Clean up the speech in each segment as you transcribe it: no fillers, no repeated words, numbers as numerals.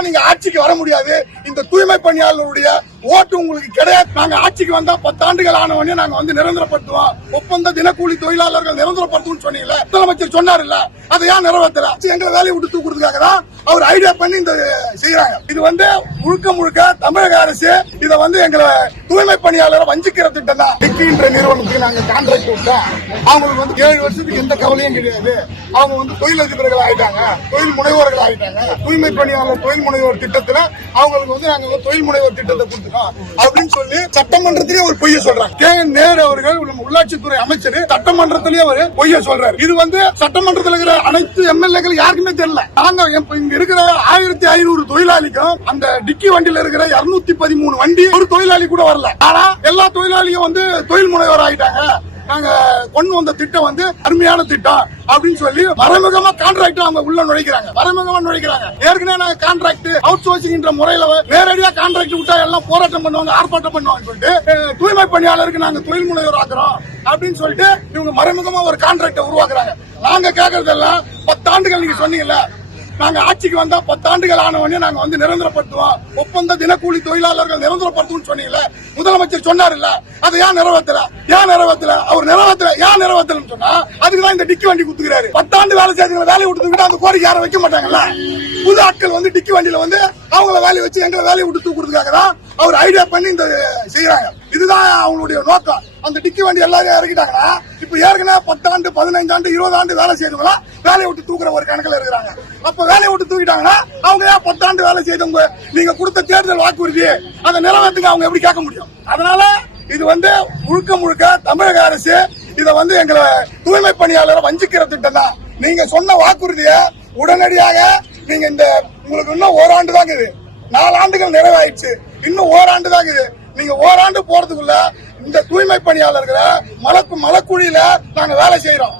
நிச்சயமா நீங்க ஆட்சிக்கு வர முடியாது. இந்த தூய்மை பணியாளர்களுடைய ஓட்டு உங்களுக்கு கிடையாது. நாங்க ஆட்சிக்கு வந்தா 10 ஆண்டுகள் ஆனவனே நாங்க வந்து நிரந்தரப்படுத்துவோம். ஒப்பந்த தினக்கூலி தொழிலாளர்கள் நிரந்தரப்படுத்தும் சொன்னீங்கல்ல, முதலமைச்சர் சொன்னார் இல்ல, அதை ஏன் நிறைவேற்றல? எங்களை வேலையை விட்டு தூக்குறதுக்காக தான் அவர் ஐடியா பண்ணி இந்த செய்யறாங்க. இது வந்து முழுக்க முழுக்க தமிழக அரசு இதை வந்து எங்களை தூய்மை பணியாளரை வஞ்சிக்கிற திட்டம் தான். டிக்கின்ற நிறுவனத்துக்கு நாங்க கான்ட்ராக்ட் விட்டோம். அவங்களுக்கு வந்து 7 வருஷத்துக்கு எந்த கவலையும் கிடையாது. அவங்க வந்து தொழிலதிபர்கள் ஆயிட்டாங்க, தொழில் முனைவோர்கள் ஆயிட்டாங்க. தூய்மை பணியாளர் தொழில் முனைவோர் திட்டத்துல அவங்களுக்கு வந்து நாங்க தொழில் முனைவோர் திட்டத்தை கொடுத்துருக்கோம் அப்படின்னு சொல்லி சட்டமன்றத்திலேயே ஒரு பொய்ய சொல்றாங்க. கே.என். நேரு அவர்கள் உள்ளாட்சித்துறை அமைச்சர் சட்டமன்றத்திலேயே ஒரு பொய்ய சொல்றாரு. இது வந்து சட்டமன்றத்தில் இருக்கிற அனைத்து எம்எல்ஏக்கள் யாருக்குமே தெரியல. நாங்க இங்க இருக்கிற 1500 தொழிலாளிக்கும் அந்த டிக்கி வண்டியில இருக்கிற 213 வண்டி ஒரு தொழிலாளி கூட வரல. ஆனா எல்லா தொழிலாளியும் வந்து தொழில் முனைவோர் ஆயிட்டாங்க. நாங்க கொண்டு வந்த திட்டம் வந்து அருமையான திட்டம் அப்படின்னு சொல்லி மறைமுகமா கான்ட்ராக்ட் அவங்க உள்ள நுழைக்கிறாங்க. மறைமுகமா நுழைக்கிறாங்க. ஏற்கனவே நாங்க கான்ட்ராக்ட் அவுட் சோர்சிங் முறையில நேரடியா கான்ட்ராக்ட் விட்டா எல்லாம் போராட்டம் பண்ணுவாங்க, ஆர்ப்பாட்டம் பண்ணுவாங்க சொல்லிட்டு தூய்மை பணியாளருக்கு நாங்க தொழில் முனைவோர் ஆக்குறோம் அப்படின்னு சொல்லிட்டு இவங்க மறைமுகமா ஒரு கான்ட்ராக்ட உருவாக்குறாங்க. நாங்க கேட்கறதெல்லாம் 10 ஆண்டுகள் நீங்க சொன்னீங்கல்ல, நாங்க ஆட்சிக்கு வந்தா 10 ஆண்டுகள் ஆனவனே நாங்க வந்து நிரந்தரப்படுத்துவோம். ஒப்பந்த தினக்கூலி தொழிலாளர்கள் நிரந்தரப்படுத்தும் சொன்னீங்கல்ல, முதலமைச்சர் சொன்னார் இல்ல, அதை ஏன் நிறைவேற்றல? அவர் நிறைவேற்றல, ஏன் நிறைவேற்றலன்னு சொன்னா அதுக்குதான் இந்த டிக்கி வண்டி குத்துக்கிறாரு. 10 ஆண்டு வேலை செய்யறவங்க வேலையை விட்டு அந்த கோரிக்கை யாரும் வைக்க மாட்டாங்கல்ல. புது ஆட்கள் வந்து டிக்கி வண்டியில வந்து அவங்கள வேலையை வச்சு எங்களை வேலையை விட்டு தூக்குறதுக்காக தான் அவர் ஐடியா பண்ணி இந்த செய்யறாங்க. இதுதான் அவங்களுடைய நோக்கம். அந்த டிக்கி வண்டி எல்லாரும் இறக்கிட்டாங்கன்னா இப்ப ஏற்கனவே 10 ஆண்டு 15 ஆண்டு 20 ஆண்டு வேலை செய்யறவங்களா வேலையை விட்டு தூக்குற ஒரு கணக்கில் இருக்கிறாங்க. அப்ப வேலையை விட்டு தூக்கிட்டாங்கன்னா அவங்க ஏன் 10 ஆண்டு வேலை செய்தவங்க நீங்க கொடுத்த தேர்தல் வாக்குறுதி அந்த நிலவரத்துக்கு அவங்க எப்படி கேட்க முடியும்? அதனால இது வந்து முழுக்க முழுக்க தமிழக அரசு இதை வந்து எங்களை தூய்மை பணியாளரை வஞ்சிக்கிற திட்டம் தான். நீங்க சொன்ன வாக்குறுதியை உடனடியாக நீங்க இந்த உங்களுக்கு இன்னும் ஓராண்டு தான் இருக்குது. 4 ஆண்டுகள் நிறைவாயிடுச்சு, இன்னும் ஓராண்டு தான் இருக்குது. நீங்க ஓராண்டு போறதுக்குள்ள இந்த தூய்மை பணியாளர்களை மலக்குழியில நாங்க வேலை செய்யறோம்.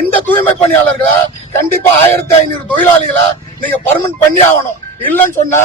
இந்த தூய்மை பணியாளர்களை கண்டிப்பா 1500 தொழிலாளிகளை நீங்க பர்மனன்ட் பண்ணி ஆகணும். இல்லன்னு சொன்னா